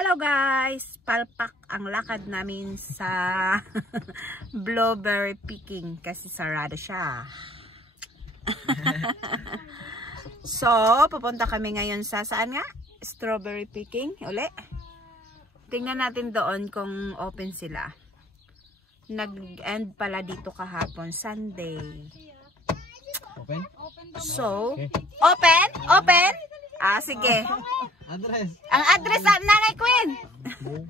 Hello guys! Palpak ang lakad namin sa blueberry picking kasi sarado siya. So, pupunta kami ngayon sa saan nga? Strawberry picking uli. Tingnan natin doon kung open sila. Nag-end pala dito kahapon, Sunday. Open? So, open? Open? Ah, sige. Address. Ang address sa Nanay Queen.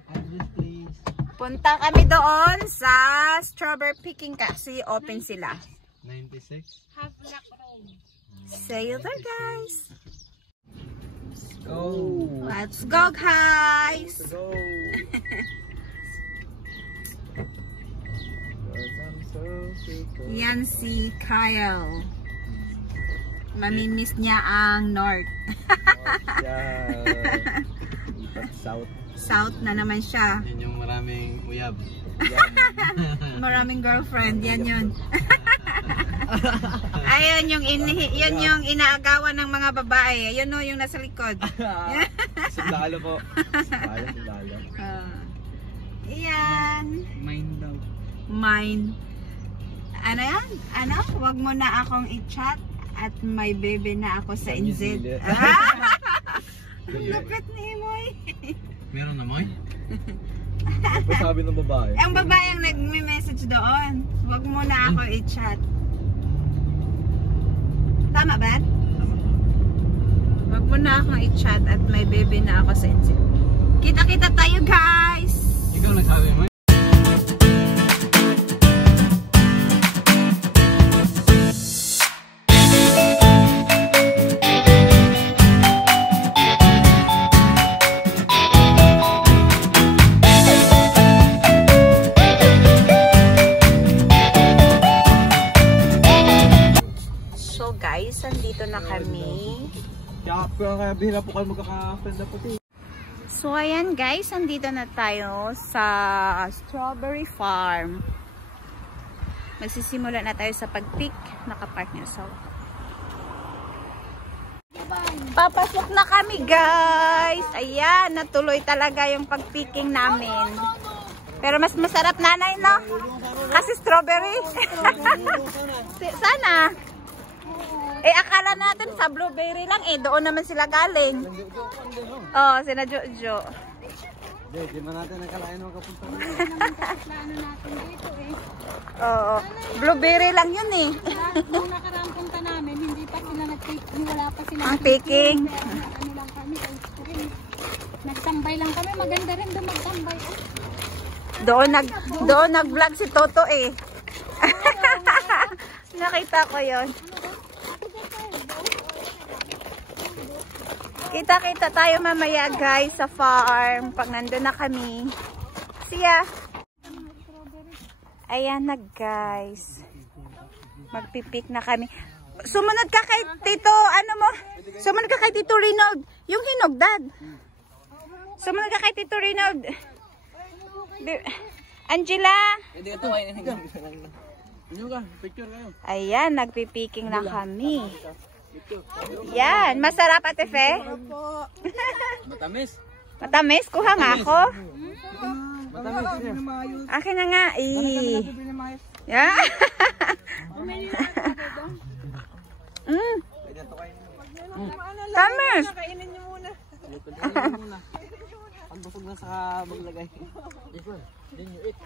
Address please. Punta kami doon sa strawberry picking kasi open sila. 96. See you there guys. Go. Let's go guys. Go. Yan si Kyle. Mamimiss niya ang North. South. South na naman siya. Yan yung maraming uyab. Maraming girlfriend. Yan yun. Ayun yung, yun yung inaagawan ng mga babae. Ayun o yung nasa likod. Sundalo po. Sundalo. Iyan. Mine daw. Mine. Ano yan? Ano? Huwag mo na akong i-chat at may baby na ako sa NZ. Ang lapit ni Imoy. Meron na Moy? Ano pa sabi ng babae? Ang babae ang nag-message doon. Huwag mo na ako i-chat. Tama ba? Tama. Huwag mo na akong i-chat at may baby na ako sa NZ. Kita-kita tayo guys! Ikaw nagsabi mo? Nandito na kami. Kaya bihira po kayo magkaka-friend na puti. So ayan guys, nandito na tayo sa strawberry farm. Magsisimula na tayo sa pag-pick. Naka-partner sa papasok na kami guys. Ayan, natuloy talaga yung pag-picking namin. Pero mas masarap nanay no? Kasi strawberry. Sana. Eh, akala natin sa blueberry lang eh. Doon naman sila galing. Oh, sina Jojo. Di ba natin nakalain makapunta natin? natin dito eh. Oo. Blueberry lang yun eh. Nung nakaraang punta namin, hindi pa sila nag-picking. Wala pa sila ang picking. Ano lang kami. Nagtambay lang kami. Maganda rin doon magtambay. Doon nag-vlog si Toto eh. Nakita ko yon. Kita-kita tayo mamaya guys sa farm pag nandun na kami. See ya! Ayan na guys. Magpipik na kami. Sumunod ka kay Tito, ano mo? Sumunod ka kay Tito Reynold. Yung hinog, Dad. Sumunod ka kay Tito Reynold. Angela! Ayan, nagpipiking na kami. Yan, masarap Ate Fe? Matamis. Matamis? Kuha nga ako. Matamis. Akin na nga. Yeah. Tamis. Ang busog na sa maglagay. Then you eat.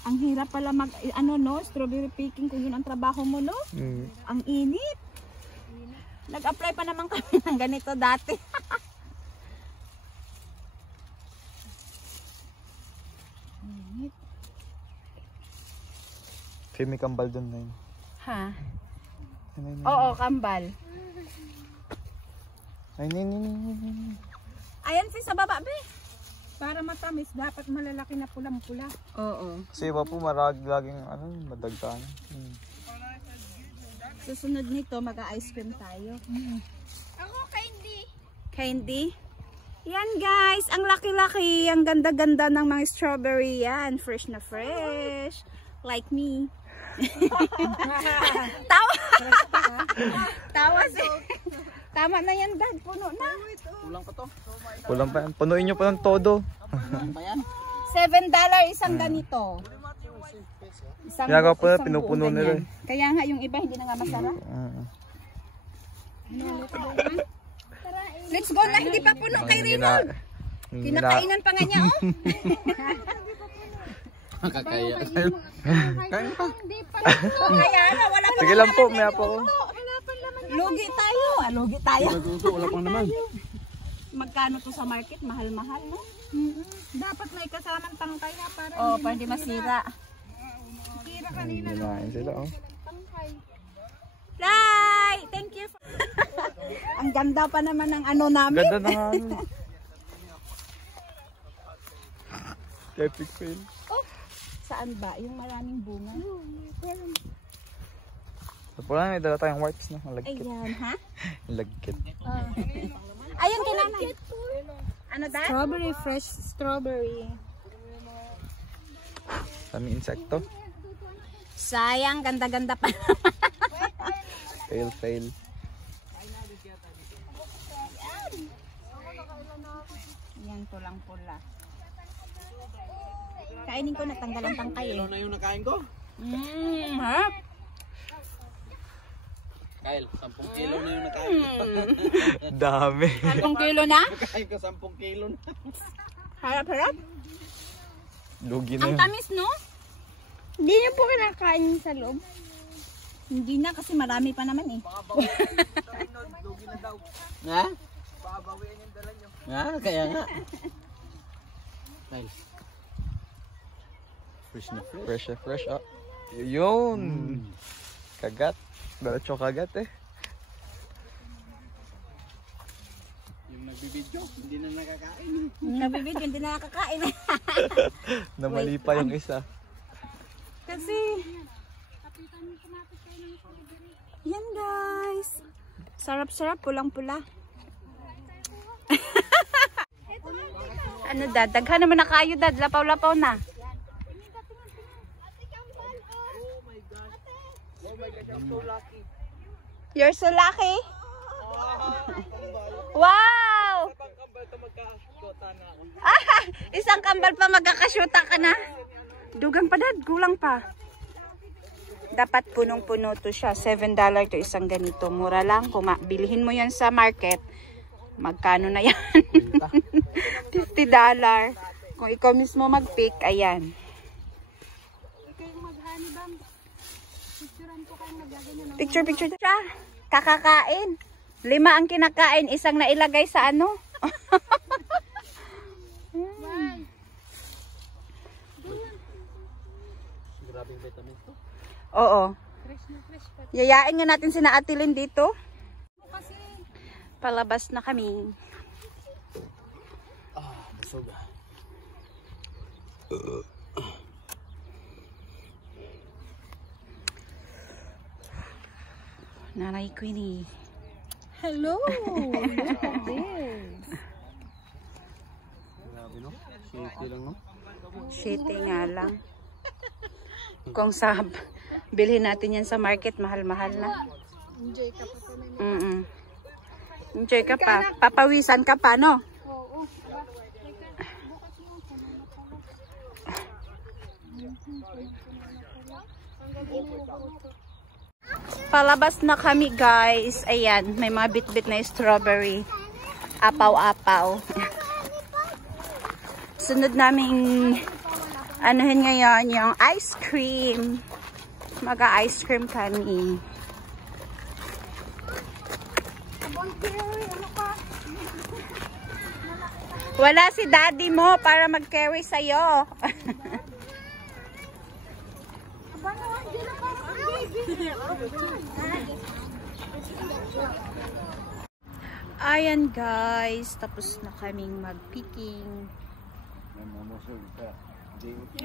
Ang hirap pala mag, ano no, strawberry picking kung yun ang trabaho mo no? Ang init. Nag-apply pa naman kami ng ganito dati. Init. Kaya may kambal doon na yun. Ha? Oo, kambal. Ay, Ayan si sa baba, be. Para matamis, dapat malalaki na pulang-pula. Oo. Kasi iba po laging madagdagan. Susunod nito, mag-ice cream tayo. Ako, candy. Candy. Yan guys, ang laki-laki, ang ganda-ganda ng mga strawberry yan. Fresh na fresh. Like me. Tawa. Tawa si. Tama na yan, Dad. Puno na. Kulang pa to. Kulang pa yan. Punuin nyo pa ng todo. Kulang pa yan. $7 isang ganito. Ginagawa po na, isang pinupuno buo nila ganyan. Kaya nga yung iba hindi na nga masarap. Let's go na, hindi pa puno kay Reynold. Kinakainan pa nga niya, oh. Makakaya. Kain pa. Hindi pa. Kaya na, wala pa. Sige lang po, may po. Lugi tayo. Lugi tayo. Wala pang naman. Magkano to sa market? Mahal-mahal, no? Dapat may kasamang tangkay na para Oh, para hindi masira. tira kanina. Ginain sila, oh. Tangkay. Lai! Thank you. Ang ganda pa naman ng ano namin. Ganda na nga. Epic fail. Saan ba? Yung maraming bunga. Sa pula may dala tayong wipes na. Lagkit. Ayan, ha? Lagkit. Ayun, kinanay. Ano da? Strawberry, fresh strawberry. Kami insekto. Sayang, ganda-ganda pa. Fail. Yan, pulang-pula. Kainin ko, natanggal ang tangkay eh. Na yung nakain ko. Harap. Kyle, 10 kilo na yung nakain ko. Dami. 10 kilo na? Nakain ko 10 kilo na. Harap. Lugi na Ang yun. tamis, no? Hindi niyo po kinakain sa loob. Hindi na kasi marami pa naman eh. Ha? Babawiin yung dala nyo. Ha? Kaya nga. Kyle. Fresh na fresh. Fresh. Ah. Yun. Kagat. Diretso kagat eh. Yung nagbibidyo, hindi na nakakain. Nabibid, hindi na nakakain. Namali pa yung isa. Kasi, yan guys. Sarap-sarap, pulang-pula. Ano dad? Daghan naman na kayo dad. Lapaw-lapaw na. You're so lucky. Wow! Isang kambal pa magkakasyuta ka na. Dugang pa dad, gulang pa. Dapat punong-puno to siya. $7 to isang ganito. Mura lang. Kung bilhin mo yan sa market, magkano na yan? $50. Kung ikaw mismo mag-pick, ayan. Picture siya. Kakakain. 5 ang kinakain. Isang nailagay sa ano. Grabe yung vitamins to. Oo. Fresh na fresh pa. Yayain nga natin sina Atilin dito. Palabas na kami. Busog ah. Nanay Queenie. Hello! Look at this. Grabe no? Shitty lang no? Shitty nga lang. Kung sa bilhin natin yan sa market, mahal-mahal na. Enjoy ka pa sa may Enjoy ka pa. Papawisan ka pa, no? oo. Bukas yung Palabas na kami, guys. Ayan, may mga bit-bit na strawberry. Apaw-apaw. Sunod naming anuhin ngayon yung ice cream. Mag-ice cream kami. Wala si daddy mo para mag-carry sa'yo. Ayan guys, tapos na kaming mag-picking.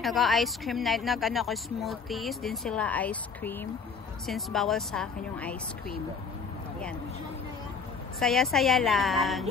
Nag-ice cream night, nag-ano ko smoothies, din sila ice cream. Since bawal sa akin yung ice cream. Yan. Saya-saya lang.